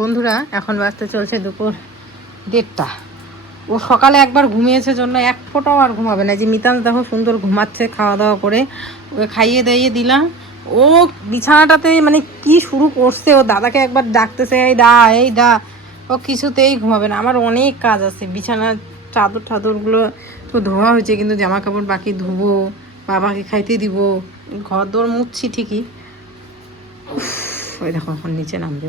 বন্ধুরা, এখন বাজতে চলছে দুপুর 1:30। ও সকালে একবার ঘুমিয়েছে জন্য এক ফোঁটাও আর ঘুমাবে না। যে মিতাল দেখো সুন্দর ঘুমাচ্ছে খাওয়া দাওয়া করে, ওকে খাইয়ে দাইয়ে দিলাম। ও বিছানাটাতে মানে কি শুরু করছে, ও দাদাকে একবার ডাকতেছে এই দা এই দা, ও কিছুতেই ঘুমাবে না। আমার অনেক কাজ আছে, বিছানার চাদর টাদরগুলো তো ধোয়া হয়েছে, কিন্তু জামা কাপড় বাকি ধুবো, বাবাকে খাইতে দিব, ঘর দোর মুছছি ঠিকই। ওই দেখো এখন নিচে নামবে।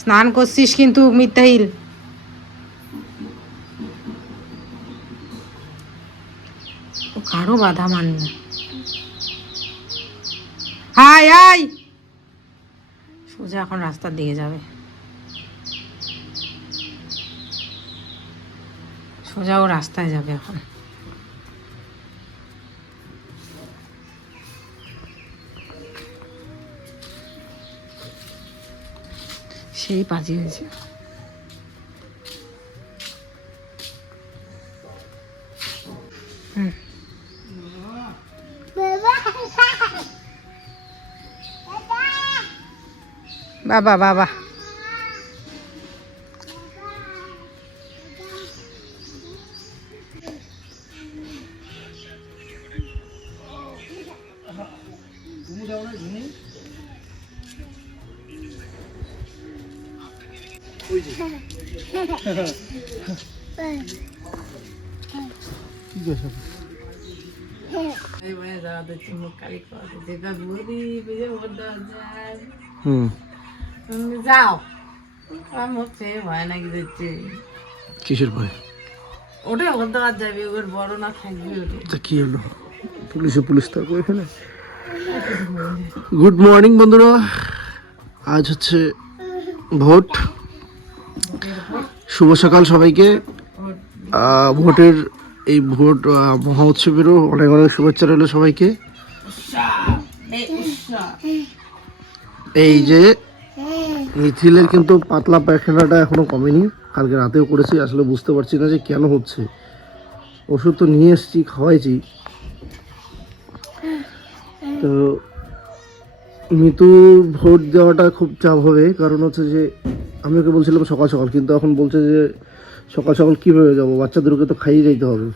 স্নান করছিস কিন্তু মিতাইল, ও কারো বাধা মানবে না। হাই হাই, সোজা এখন রাস্তার দিকে যাবে, সোজা ও রাস্তায় যাবে এখন। সেই পাজি হয়েছে। বাবা বাবা যাও, ভয় নাকি দিচ্ছে। কিসের ভয়? ওটা ওর যাবে, ওর বড় না থাকবে ওটা। কি হলো, পুলিশ থাকবে এখানে। গুড মর্নিং বন্ধুরা, আজ হচ্ছে ভোট। শুভ সকাল সবাইকে। ভোটের এই ভোট মহা উৎসবেরও অনেক অনেক শুভেচ্ছা রইল সবাইকে। এই যে মিথিলের কিন্তু পাতলা পায়খানাটা এখনো কমেনি, কালকে রাতেও করেছি। আসলে বুঝতে পারছি না যে কেন হচ্ছে। ওষুধ তো নিয়ে এসেছি, খাওয়াইছি। তো মিতুর ভোট দেওয়াটা খুব চাপ হবে, কারণ হচ্ছে যে আমি ওকে বলছিলাম সকাল সকাল, কিন্তু এখন বলছে যে সকাল সকাল কীভাবে যাবো, বাচ্চাদেরকে তো খাইয়ে যেতে হবে।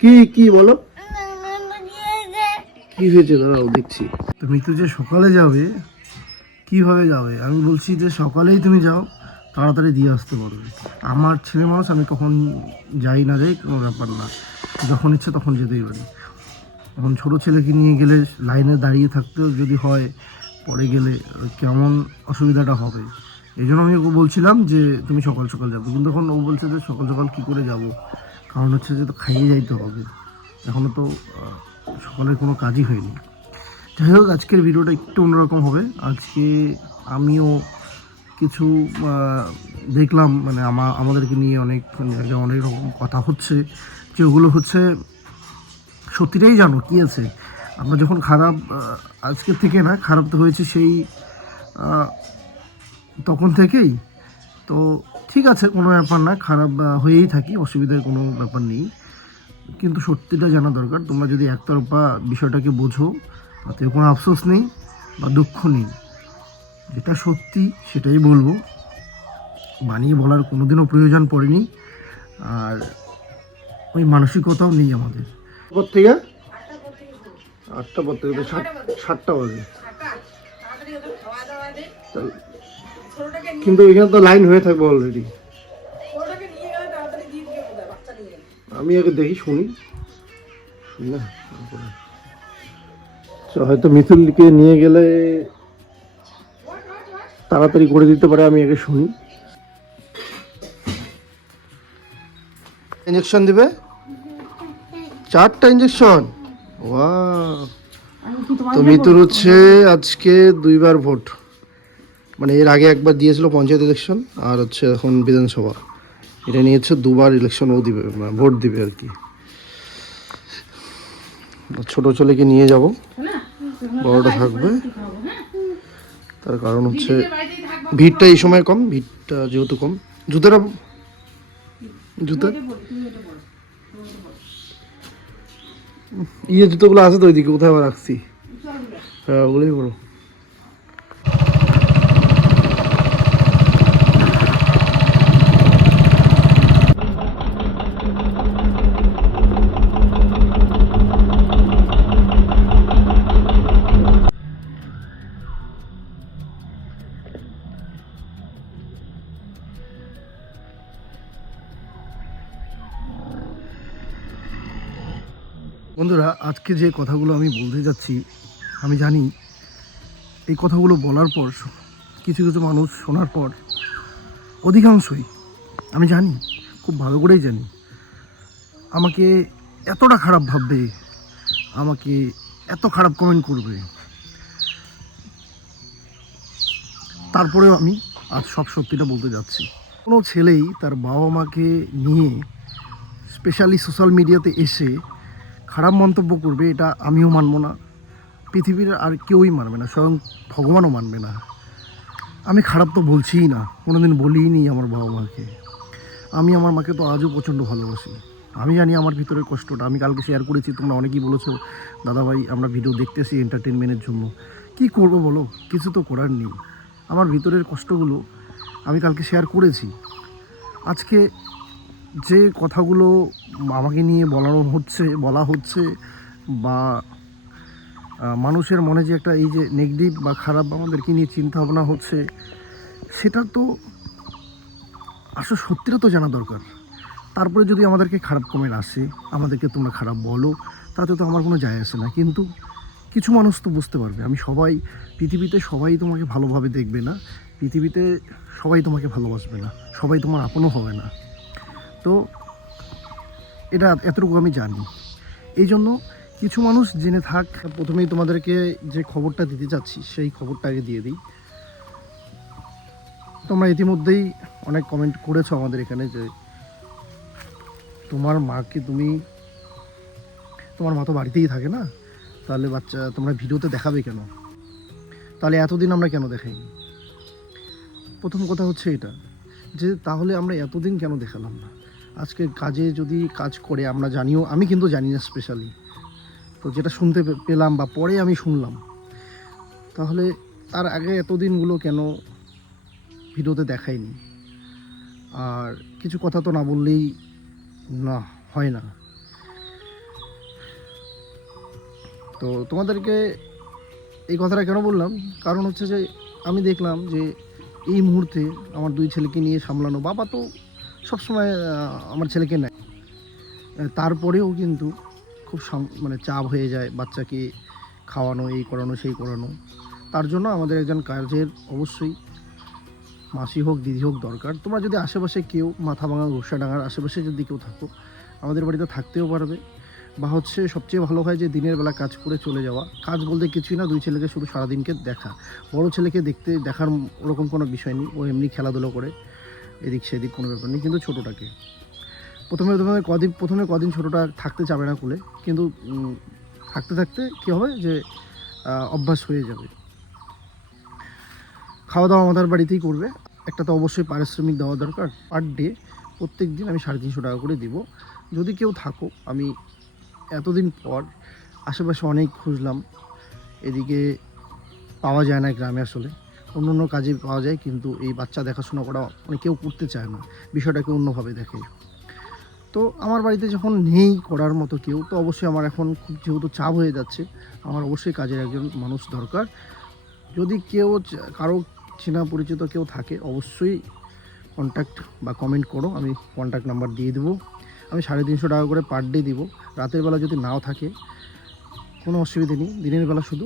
কি কি বলো, কি হয়েছে দাঁড়াও দেখছি। তো মিতু যে সকালে যাবে, কিভাবে যাবে? আমি বলছি যে সকালেই তুমি যাও, তাড়াতাড়ি দিয়ে আসতে পারবে। আমার ছেলে মানুষ, আমি কখন যাই না যাই কোনো ব্যাপার না, যখন ইচ্ছে তখন যেতেই পারি। এখন ছোটো ছেলেকে নিয়ে গেলে লাইনে দাঁড়িয়ে থাকতেও যদি হয়, পরে গেলে কেমন অসুবিধাটা হবে। এই জন্য আমি ওকে বলছিলাম যে তুমি সকাল সকাল যাবে, কিন্তু এখন ও বলছে যে সকাল সকাল কী করে যাব, কারণ হচ্ছে যে তো খাইয়ে যাইতে হবে, এখনও তো সকালের কোনো কাজই হয়নি। যাই হোক, আজকের ভিডিওটা একটু অন্যরকম হবে। আজকে আমিও কিছু দেখলাম, মানে আমাদেরকে নিয়ে অনেক জায়গায় অনেক রকম কথা হচ্ছে, যে ওগুলো হচ্ছে সত্যিটাই জানো কী আছে। আমরা যখন খারাপ, আজকের থেকে না, খারাপ তো হয়েছে সেই তখন থেকেই। তো ঠিক আছে, কোনো ব্যাপার না, খারাপ হয়েই থাকি, অসুবিধার কোনো ব্যাপার নেই, কিন্তু সত্যিটা জানা দরকার। তোমরা যদি একতরফা বিষয়টাকে বোঝো, তাতে কোনো আফসোস নেই বা দুঃখ নেই, যেটা সত্যি সেটাই বলবো, বানিয়ে বলার কোনোদিনও প্রয়োজন পড়েনি, আর ওই মানসিকতাও নেই আমাদের। পর থেকে 8টা পর থেকে তো 7টা বাজে, কিন্তু এখানে তো লাইন হয়ে থাকবে অলরেডি। আমি আগে দেখি, শুনি না, হয়তো মিথুলকে নিয়ে গেলে তাড়াতাড়ি করে দিতে পারে, আমি আগে শুনি। ইঞ্জেকশন দিবে 4টা ইঞ্জেকশন। ওয়াও, তো মিতুর হচ্ছে আজকে 2বার ভোট, মানে এর আগে একবার দিয়েছিল পঞ্চায়েত ইলেকশন, আর হচ্ছে এখন বিধানসভা। এটা নিয়ে হচ্ছে 2বার ইলেকশন ও দিবে, ভোট দিবে আর কি। ছোট ছেলেকে নিয়ে যাব, বড়টা থাকবে, তার কারণ হচ্ছে ভিড়টা এই সময় কম, ভিড়টা যেহেতু কম। জুতো জুতোগুলো আছে তো ওইদিকে, কোথায় আবার রাখছি। হ্যাঁ, ওগুলোই করো। বন্ধুরা, আজকে যে কথাগুলো আমি বলতে যাচ্ছি, আমি জানি এই কথাগুলো বলার পর কিছু কিছু মানুষ শোনার পর অধিকাংশই, আমি জানি, খুব ভালো করেই জানি, আমাকে এতটা খারাপ ভাববে, আমাকে এত খারাপ কমেন্ট করবে। তারপরেও আমি আজ সব সত্যিটা বলতে যাচ্ছি। কোনো ছেলেই তার বাবা মাকে নিয়ে স্পেশালি সোশ্যাল মিডিয়াতে এসে খারাপ মন্তব্য করবে, এটা আমিও মানব না, পৃথিবীর আর কেউই মানবে না, স্বয়ং ভগবানও মানবে না। আমি খারাপ তো বলছিই না, কোনোদিন বলিই নি আমার বাবা মাকে। আমি আমার মাকে তো আজও প্রচণ্ড ভালোবাসি। আমি জানি আমার ভিতরের কষ্টটা, আমি কালকে শেয়ার করেছি, তোমরা অনেকেই বলেছো দাদাভাই আমরা ভিডিও দেখতেছি এন্টারটেনমেন্টের জন্য। কি করব বলো, কিছু তো করার নেই। আমার ভিতরের কষ্টগুলো আমি কালকে শেয়ার করেছি। আজকে যে কথাগুলো আমাকে নিয়ে বলা হচ্ছে বা মানুষের মনে যে একটা এই যে নেগেটিভ বা খারাপ আমাদেরকে নিয়ে চিন্তা ভাবনা হচ্ছে, সেটা তো আসলে সত্যিটা তো জানা দরকার। তারপরে যদি আমাদেরকে খারাপ কমেন্ট আসে, আমাদেরকে তোমরা খারাপ বলো, তাতে তো আমার কোনো যায় আসে না। কিন্তু কিছু মানুষ তো বুঝতে পারবে, পৃথিবীতে সবাই তোমাকে ভালোভাবে দেখবে না, পৃথিবীতে সবাই তোমাকে ভালোবাসবে না, সবাই তোমার আপনও হবে না। তো এটা এতটুকু আমি জানি। এই জন্য কিছু মানুষ জেনে থাক। প্রথমেই তোমাদেরকে যে খবরটা দিতে চাচ্ছি সেই খবরটা আগে দিয়ে দিই। তোমরা ইতিমধ্যেই অনেক কমেন্ট করেছো আমাদের এখানে যে তোমার মা তো বাড়িতেই থাকে না, তাহলে তোমরা ভিডিওতে দেখাবে কেন, তাহলে এতদিন আমরা কেন দেখাইনি। প্রথম কথা হচ্ছে এটা যে তাহলে আমরা এতদিন কেন দেখালাম না। আজকে কাজে যদি কাজ করে আমি কিন্তু জানি না স্পেশালি, তো যেটা শুনতে পেলাম বা পরে আমি শুনলাম, তাহলে তার আগে এতদিনগুলো কেন ভিডিওতে দেখাইনি। আর কিছু কথা তো না বললেই না হয় না। তো তোমাদেরকে এই কথাটা কেন বললাম, কারণ হচ্ছে যে আমি দেখলাম যে এই মুহূর্তে আমার দুই ছেলেকে নিয়ে সামলানো, বাবা তো সবসময় আমার ছেলেকে নেয়, তারপরেও কিন্তু খুব মানে চাপ হয়ে যায় বাচ্চাকে খাওয়ানো, এই করানো সেই করানো। তার জন্য আমাদের একজন কাজের অবশ্যই মাসি হোক দিদি হোক দরকার। তোমরা যদি আশেপাশে কেউ মাথাভাঙা ঘোষাডাঙ্গার আশেপাশে যদি কেউ থাকো, আমাদের বাড়িতে থাকতেও পারবে। বা হচ্ছে সবচেয়ে ভালো হয় যে দিনের বেলা কাজ করে চলে যাওয়া। কাজ বলতে কিছুই না, দুই ছেলেকে শুধু সারাদিনকে দেখা। বড় ছেলেকে দেখার ওরকম কোনো বিষয় নেই, ও এমনি খেলাধুলো করে এদিক সেদিক, কোনো ব্যাপার নেই। কিন্তু ছোটোটাকে প্রথমে কদিন ছোটোটা থাকতে চাবে না কোলে, কিন্তু থাকতে থাকতে কী হবে যে অভ্যাস হয়ে যাবে। খাওয়া দাওয়া আমাদের বাড়িতেই করবে। একটা তো অবশ্যই পারিশ্রমিক দেওয়া দরকার, পার ডে প্রত্যেক দিন আমি 350 টাকা করে দিব। যদি কেউ থাকো, আমি এতদিন পর আশেপাশে অনেক খুঁজলাম, এদিকে পাওয়া যায় না গ্রামে, আসলে অন্য অন্য কাজে পাওয়া যায়, কিন্তু এই বাচ্চা দেখাশোনা করা মানে কেউ করতে চায় না, বিষয়টাকে অন্যভাবে দেখে। তো আমার বাড়িতে যখন নেই করার মতো কেউ, তো অবশ্যই আমার এখন খুব যেহেতু চাপ হয়ে যাচ্ছে, আমার অবশ্যই কাজের একজন মানুষ দরকার। যদি কারো চেনা পরিচিত কেউ থাকে, অবশ্যই কন্ট্যাক্ট বা কমেন্ট করো, আমি কন্ট্যাক্ট নাম্বার দিয়ে দেবো। আমি 350 টাকা করে পার ডে দিব। রাতের বেলা যদি নাও থাকে কোনো অসুবিধা নেই, দিনের বেলা শুধু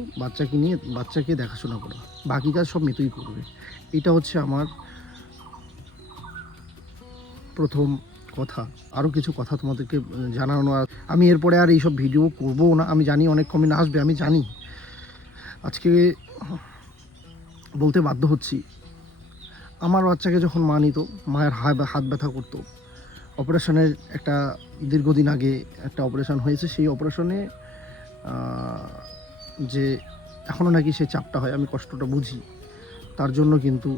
বাচ্চাকে দেখাশোনা করো, বাকি কাজ সব মৃত্যুই করবে। এটা হচ্ছে আমার প্রথম কথা। আরও কিছু কথা তোমাদেরকে জানানো, আমি এরপরে আর এইসব ভিডিও করবো না। আমি জানি অনেক কমেন্ট আসবে, আমি জানি। আজকে বলতে বাধ্য হচ্ছি, আমার বাচ্চাকে যখন মা নিত, মায়ের হাত ব্যথা করতো। অপারেশনের একটা দীর্ঘদিন আগে একটা অপারেশন হয়েছে, সেই অপারেশনে যে এখনও নাকি সেই চাপটা হয়, আমি কষ্টটা বুঝি। তার জন্য কিন্তু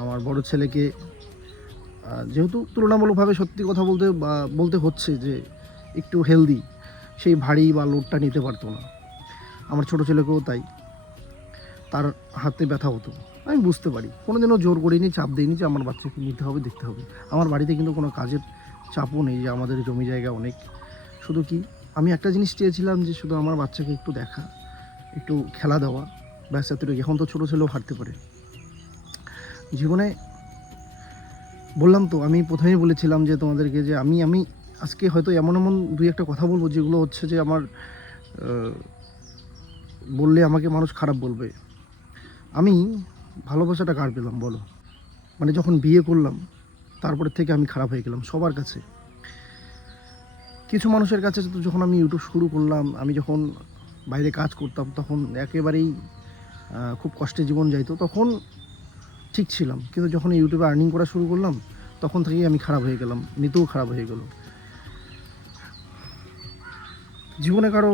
আমার বড় ছেলেকে, যেহেতু তুলনামূলকভাবে সত্যি কথা বলতে হচ্ছে যে একটু হেলদি, সেই ভারী বা লোডটা নিতে পারতো না। আমার ছোট ছেলেকেও তাই। তার হাতে ব্যথা হতো। আমি বুঝতে পারি, কোনোদিনও জোর করিনি, চাপ দিইনি যে আমার বাচ্চাকে নিতে হবে, দেখতে হবে। আমার বাড়িতে কিন্তু কোনো কাজের চাপও নেই যে আমাদের জমি জায়গা অনেক। শুধু কি আমি একটা জিনিস চেয়েছিলাম যে শুধু আমার বাচ্চাকে একটু দেখা, একটু খেলা দেওয়া, ব্যাস এতটুকু। এখন তো ছোটো ছেলেও হাঁটতে পারে। জীবনে বললাম তো, আমি প্রথমেই বলেছিলাম যে তোমাদেরকে যে আমি আজকে হয়তো এমন এমন দুই একটা কথা বলবো যেগুলো হচ্ছে যে আমার বললে আমাকে মানুষ খারাপ বলবে। আমি ভালোবাসাটা কার পেলাম বলো? মানে যখন বিয়ে করলাম তারপরে থেকে আমি খারাপ হয়ে গেলাম সবার কাছে। কিছু মানুষের কাছে তো যখন আমি ইউটিউব শুরু করলাম, আমি যখন বাইরে কাজ করতাম তখন একেবারেই খুব কষ্টে জীবন যাইতো, তখন ঠিক ছিলাম। কিন্তু যখন ইউটিউবে আর্নিং করা শুরু করলাম তখন থেকেই আমি খারাপ হয়ে গেলাম, নিতেও খারাপ হয়ে গেল। জীবনে কারো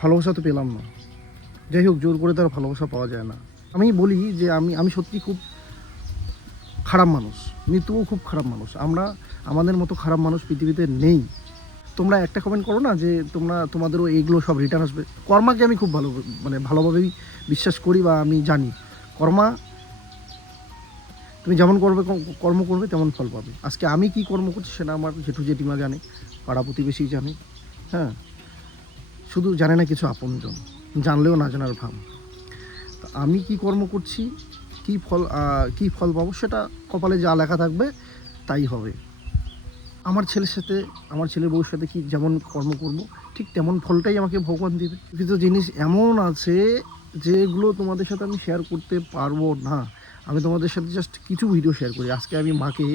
ভালোবাসা তো পেলাম না। যাই হোক, জোর করে তার ভালোবাসা পাওয়া যায় না। আমি বলি যে আমি সত্যি খুব খারাপ মানুষ, মৃত্যুও খুব খারাপ মানুষ। আমাদের মতো খারাপ মানুষ পৃথিবীতে নেই। তোমরা একটা কমেন্ট করো না যে তোমাদেরও এইগুলো সব রিটার্ন আসবে। কর্মাকে আমি খুব ভালোভাবেই বিশ্বাস করি, বা আমি জানি কর্মা, তুমি যেমন কর্ম করবে তেমন ফল পাবে। আজকে আমি কি কর্ম করছি সেটা আমার জেঠু জেঠিমা জানে, পাড়া প্রতিবেশী জানে, হ্যাঁ, শুধু জানে না কিছু আপনজন, জানলেও না জানার ভাব। আমি কি কর্ম করছি, কি ফল পাবো, সেটা কপালে যা লেখা থাকবে তাই হবে। আমার ছেলের বউর সাথে কি যেমন কর্ম করব, ঠিক তেমন ফলটাই আমাকে ভগবান দেবে। কিছু জিনিস এমন আছে যেগুলো তোমাদের সাথে আমি শেয়ার করতে পারবো না। আমি তোমাদের সাথে জাস্ট কিছু ভিডিও শেয়ার করি। আজকে আমি মাকে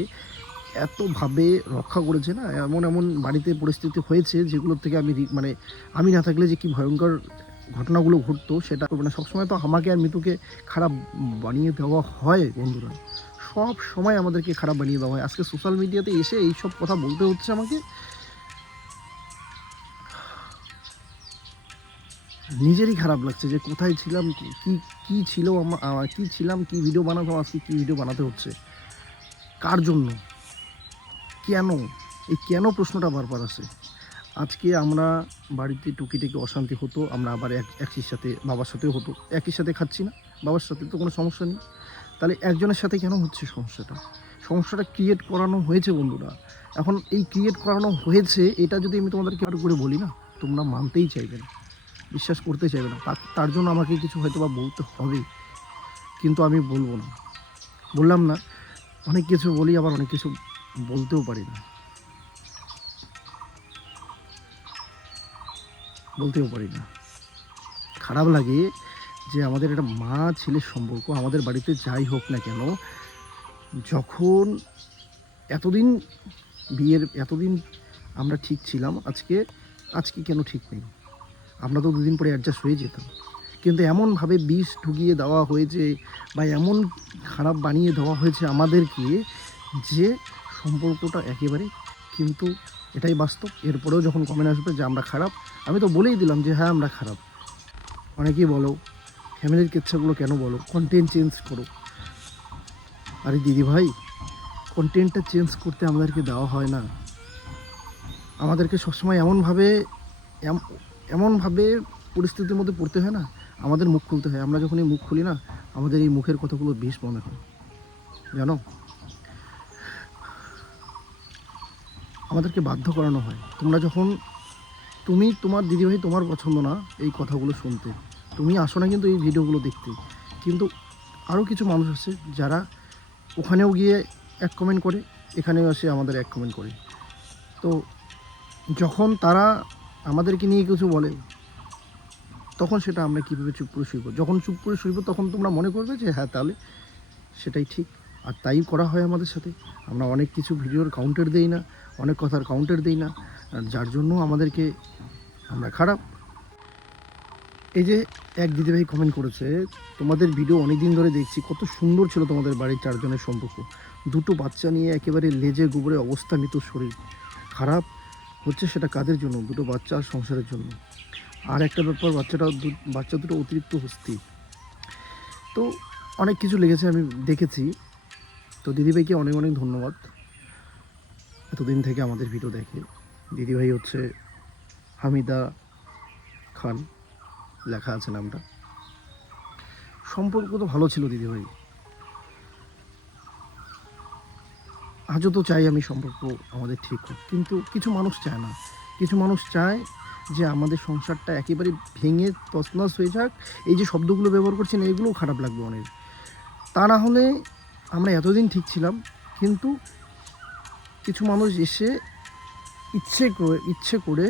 এতভাবে রক্ষা করেছে না, এমন এমন বাড়িতে পরিস্থিতি হয়েছে যেগুলোর থেকে আমি না থাকলে যে কি ভয়ঙ্কর ঘটনাগুলো ঘটতো সেটা করবে না। সবসময় তো আমাকে আর মিতুকে খারাপ বানিয়ে দেওয়া হয় বন্ধুরা, সব সময় আমাদেরকে খারাপ বানিয়ে দেওয়া হয়। আজকে সোশ্যাল মিডিয়াতে এসে এইসব কথা বলতে হচ্ছে আমাকে। নিজেরই খারাপ লাগছে যে কোথায় ছিলাম, কি ছিল কি ছিলাম, কি ভিডিও বানাতাম, আজকে কি ভিডিও বানাতে হচ্ছে, কার জন্য, কেন? এই কেন প্রশ্নটা বারবার আসে। আজকে আমরা বাড়িতে টুকিটাকি অশান্তি হতো, আমরা আবার একই সাথে বাবার সাথেও হতো, একই সাথে খাচ্ছি না, বাবার সাথে তো কোনো সমস্যা নেই, তাহলে একজনের সাথে কেন হচ্ছে সমস্যাটা ক্রিয়েট করানো হয়েছে বন্ধুরা। এখন এই ক্রিয়েট করানো হয়েছে, এটা যদি আমি তোমাদেরকে আর করে বলি না, তোমরা মানতেই চাইবে না, বিশ্বাস করতে চাইবে না। তার জন্য আমাকে কিছু হয়তো বা বলতে হবে, কিন্তু আমি বলবো না। বললাম না, অনেক কিছু বলি, আবার অনেক কিছু বলতেও পারি না, খারাপ লাগে যে আমাদের একটা মা ছেলের সম্পর্ক আমাদের বাড়িতে যাই হোক না কেন, যখন এতদিন আমরা ঠিক ছিলাম, আজকে কেন ঠিক নেই? আমরা তো দুদিন পরে অ্যাডজাস্ট হয়ে যেতাম, কিন্তু এমনভাবে বিষ ঢুকিয়ে দেওয়া হয়েছে বা এমন খারাপ বানিয়ে দেওয়া হয়েছে আমাদেরকে যে সম্পর্কটা একেবারে, কিন্তু এটাই বাস্তব। এরপরেও যখন কমেন্ট আসবে যে আমরা খারাপ, আমি তো বলেই দিলাম যে হ্যাঁ আমরা খারাপ। অনেকেই বলো ফ্যামিলির কেচ্ছাগুলো কেন বলো, কন্টেন্ট চেঞ্জ করো। আরে দিদি ভাই, কন্টেন্টটা চেঞ্জ করতে আমাদেরকে দেওয়া হয় না। আমাদেরকে সবসময় এমনভাবে পরিস্থিতির মধ্যে পড়তে হয় না, আমাদের মুখ খুলতে হয়। আমরা যখন এই মুখ খুলি না, আমাদের এই মুখের কথাগুলো বেশ মনে হয়, জানো, আমাদেরকে বাধ্য করানো হয়। তোমার দিদিভাই তোমার পছন্দ না এই কথাগুলো শুনতে, তুমি আসো না কিন্তু এই ভিডিওগুলো দেখতে, কিন্তু আরও কিছু মানুষ আছে যারা ওখানেও গিয়ে এক কমেন্ট করে, এখানেও এসে আমাদের এক কমেন্ট করে। তো যখন তারা আমাদেরকে নিয়ে কিছু বলে, তখন সেটা আমরা কীভাবে চুপ করে শুইব? যখন চুপ করে শুইব তখন তোমরা মনে করবে যে হ্যাঁ তাহলে সেটাই ঠিক। আর তাই করা হয় আমাদের সাথে। আমরা অনেক কিছু ভিডিওর কাউন্টার দেই না, অনেক কথার কাউন্টার দেই না, আর যার জন্য আমরা খারাপ। এই যে এক দিদিভাই কমেন্ট করেছে, তোমাদের ভিডিও অনেক দিন ধরে দেখছি, কত সুন্দর ছিল তোমাদের বাড়ির চারজনের সম্পর্ক, দুটো বাচ্চা নিয়ে একেবারে লেজে গোবরে অবস্থা, মৃত শরীর, খারাপ হচ্ছে সেটা কাদের জন্য? দুটো বাচ্চা আর সংসারের জন্য। আর একটা ব্যাপার, বাচ্চা দুটো অতিরিক্ত হস্তি। তো অনেক কিছু লেগেছে, আমি দেখেছি। তো দিদিভাইকে অনেক অনেক ধন্যবাদ, এতদিন থেকে আমাদের ভিডিও দেখে। দিদিভাই হচ্ছে হামিদা খান, লেখা আছে নামটা। সম্পর্ক তো ভালো ছিল দিদিভাই, আজও তো চাই আমি সম্পর্ক আমাদের ঠিক হোক, কিন্তু কিছু মানুষ চায় না। কিছু মানুষ চায় যে আমাদের সংসারটা একেবারে ভেঙে তছনছ হয়ে যাক। এই যে শব্দগুলো ব্যবহার করছেন এগুলোও খারাপ লাগবে অনেক। তা না হলে আমরা এতদিন ঠিক ছিলাম, কিন্তু কিছু মানুষ এসে ইচ্ছে করে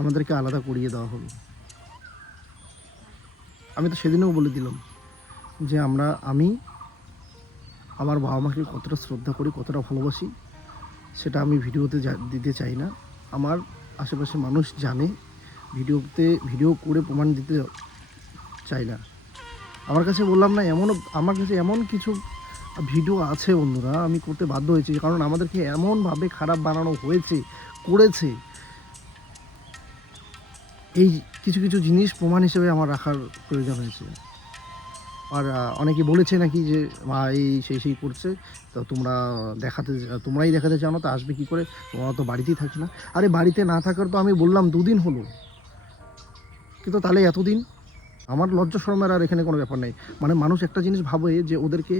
আমাদেরকে আলাদা করিয়ে দেওয়া হলো। আমি তো সেদিনেও বলে দিলাম যে আমি আমার বাবা মাকে কতটা শ্রদ্ধা করি, কতটা ভালোবাসি, সেটা আমি ভিডিওতে দিতে চাই না। আমার আশেপাশে মানুষ জানে, ভিডিও করে প্রমাণ দিতে চাই না। আমার কাছে বললাম না, আমার কাছে এমন কিছু ভিডিও আছে বন্ধুরা, আমি করতে বাধ্য হয়েছি, কারণ আমাদেরকে এমনভাবে খারাপ বানানো করেছে। এই কিছু কিছু জিনিস প্রমাণ হিসেবে আমার রাখার প্রয়োজন হয়েছে। আর অনেকে বলেছে নাকি যে মা এই সেই করছে, তো তোমরাই দেখাতে চাও না, তো আসবে কী করে, তোমরা তো বাড়িতেই থাকে না। আরে বাড়িতে না থাকার তো আমি বললাম 2 দিন হলো, কিন্তু তাহলে এতদিন আমার লজ্জা শরমের আর এখানে কোনো ব্যাপার নেই। মানে মানুষ একটা জিনিস ভাবে যে ওদেরকে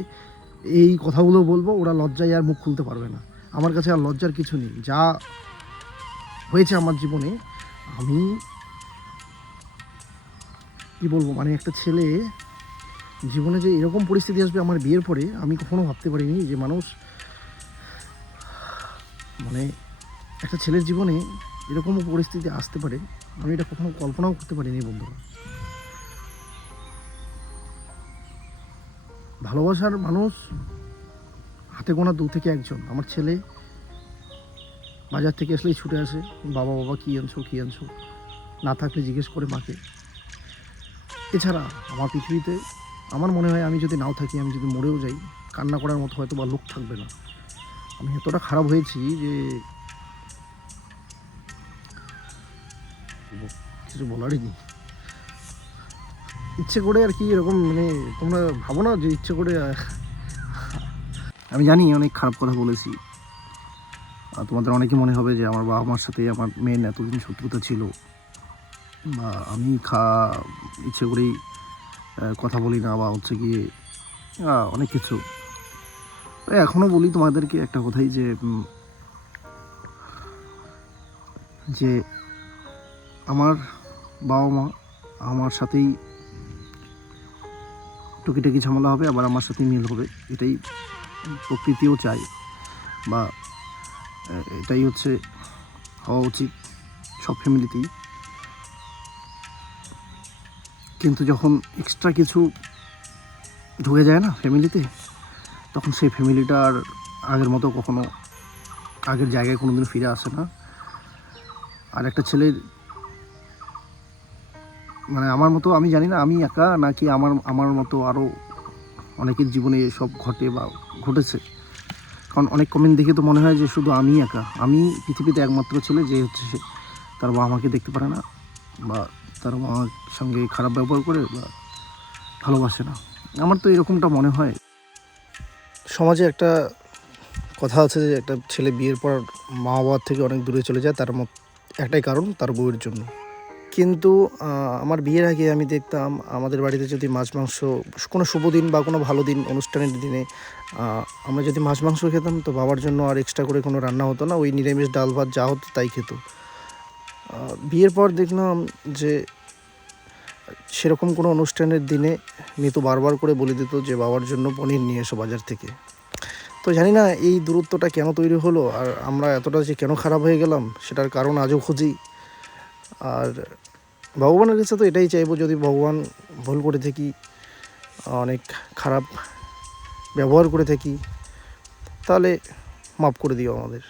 এই কথাগুলো বলবো, ওরা লজ্জায় আর মুখ খুলতে পারবে না। আমার কাছে আর লজ্জার কিছু নেই। যা হয়েছে আমার জীবনে, আমি কি বলবো, মানে একটা ছেলে জীবনে যে এরকম পরিস্থিতি আসবে আমার বিয়ের পরে, আমি কখনো ভাবতে পারিনি যে মানুষ, মানে একটা ছেলের জীবনে এরকমও পরিস্থিতি আসতে পারে, আমি এটা কখনো কল্পনাও করতে পারিনি বন্ধুরা। ভালোবাসার মানুষ হাতে গোনা 2 থেকে 1 জন। আমার ছেলে বাজার থেকে আসলেই ছুটে আসে, বাবা বাবা কী আনছো, না থাকলে জিজ্ঞেস করে মাকে। এছাড়া আমার পৃথিবীতে আমার মনে হয় আমি যদি নাও থাকি, আমি যদি মরেও যাই, কান্না করার মতো হয়তো বা লোক থাকবে না। আমি এতটা খারাপ হয়েছি যে কিছু বলারই নেই। ইচ্ছে করে আর কি এরকম, মানে তোমরা ভাবো না যে ইচ্ছে করে। আমি জানি অনেক খারাপ কথা বলেছি, তোমাদের অনেকে মনে হবে যে আমার বাবা মার সাথে আমার মেয়ের এতদিন শত্রুতা ছিল, বা আমি ইচ্ছে করেই কথা বলি না, বা হচ্ছে গিয়ে অনেক কিছু। এখনও বলি তোমাদেরকে একটা কথাই, যে আমার বাবা মা আমার সাথেই টুকিটাকি ঝামেলা হবে, আবার আমার সাথেই মিল হবে, এটাই প্রকৃতিও চায়, বা এটাই হচ্ছে হওয়া উচিত সব ফ্যামিলিতেই। কিন্তু যখন এক্সট্রা কিছু ঢুকে যায় না ফ্যামিলিতে, তখন সেই ফ্যামিলিটা আর আগের মতো কখনো আগের জায়গায় কোনো দিন ফিরে আসে না। আর একটা ছেলের, মানে আমার মতো, আমি জানি না আমি একা নাকি আমার মতো আরও অনেকের জীবনে এসব ঘটে বা ঘটেছে, কারণ অনেক কমেন্ট দেখে তো মনে হয় যে শুধু আমি একা, আমি পৃথিবীতে একমাত্র ছেলে যে হচ্ছে সে তার বাবা মাকে দেখতে পারে না, বা তার বাবার সঙ্গে খারাপ ব্যবহার করে, বা ভালোবাসে না। আমার তো এরকমটা মনে হয়। সমাজে একটা কথা আছে যে একটা ছেলে বিয়ের পর মা বাবার থেকে অনেক দূরে চলে যায়, তার একটাই কারণ, তার বউয়ের জন্য। কিন্তু আমার বিয়ের আগে আমি দেখতাম আমাদের বাড়িতে যদি মাছ মাংস, কোনো শুভ দিন বা কোনো ভালো দিন, অনুষ্ঠানের দিনে আমরা যদি মাছ মাংস খেতাম, তো বাবার জন্য আর এক্সট্রা করে কোনো রান্না হতো না, ওই নিরামিষ ডাল ভাত যা হতো তাই খেত। বিয়ের পর দেখলাম যে সেরকম কোনো অনুষ্ঠানের দিনে মিতু বারবার করে বলে দিত যে বাবার জন্য পনির নিয়ে এসো বাজার থেকে। তো জানি না এই দূরত্বটা কেন তৈরি হলো, আর আমরা এতটা যে কেন খারাপ হয়ে গেলাম, সেটার কারণ আজও খুঁজি। আর ভগবানের কাছে তো এটাই চাইবো, যদি ভগবান ভুল করে থাকি, অনেক খারাপ ব্যবহার করে থাকি, তাহলে মাফ করে দিও আমাদের।